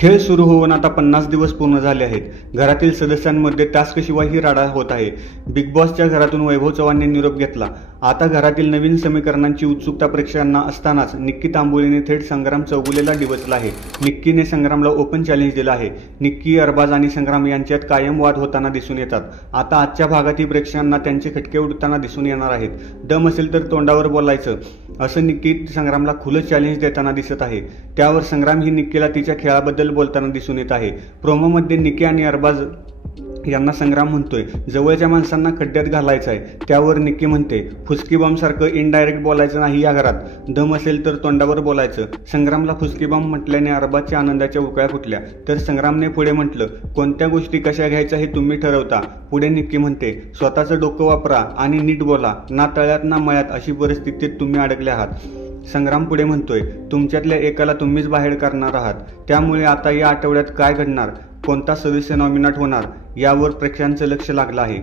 खेळ सुरू होऊन आता 50 दिवस पूर्ण झाले आहेत। घरातील सदस्यांमध्ये टास्कशिवायही राडा होत आहे। बिग बॉसच्या घरातून वैभव चव्हाणने निरोप घेतला। आता घरातील नवीन समीकरणांची उत्सुकता प्रेक्षकांना असतानाच निक्की तांबोलीने थेट संग्राम चौगुलेला डिवचला आहे। निक्कीने संग्रामला ओपन चॅलेंज दिलं आहे। निक्की, अरबाज आणि संग्राम यांच्यात कायम वाद होताना दिसून येतात। आता आजच्या भागातही प्रेक्षकांना त्यांचे खटके उडताना दिसून येणार आहेत। दम असेल तर तोंडावर बोलायचं, असं निक्की संग्रामला खुलं चॅलेंज देताना दिसत आहे। त्यावर संग्राम ही निक्कीला तिच्या खेळाबद्दल बोलताना दिसून येत आहे। प्रोमोमध्ये निक्की आणि अरबाज यांना संग्राम म्हणतोय जवळच्या माणसांना खड्ड्यात घालायचं आहे। त्यावर निक्की म्हणते फुसकी बॉम्ब सारखं इनडायरेक्ट बोलायचं नाही या घरात, दम असेल तर तोंडावर बोलायचं। संग्रामला फुसकी बॉम्ब म्हटल्याने अरबाजच्या आनंदाच्या उकळ्या फुटल्या, तर संग्रामने पुढे म्हटलं कोणत्या गोष्टी कशा घ्यायच्या हे तुम्ही ठरवता। पुढे निक्की म्हणते स्वतःचं डोकं वापरा आणि नीट बोला, ना तळ्यात ना मळ्यात अशी परिस्थितीत तुम्ही अडकले आहात। संग्राम पुढे म्हणतोय तुमच्यातल्या एकाला तुम्हीच बाहेर करणार आहात, त्यामुळे आता या आठवड्यात काय घडणार, कोणता सदस्य नॉमिनेट होणार यावर प्रेक्षकांचं लक्ष लागलं आहे।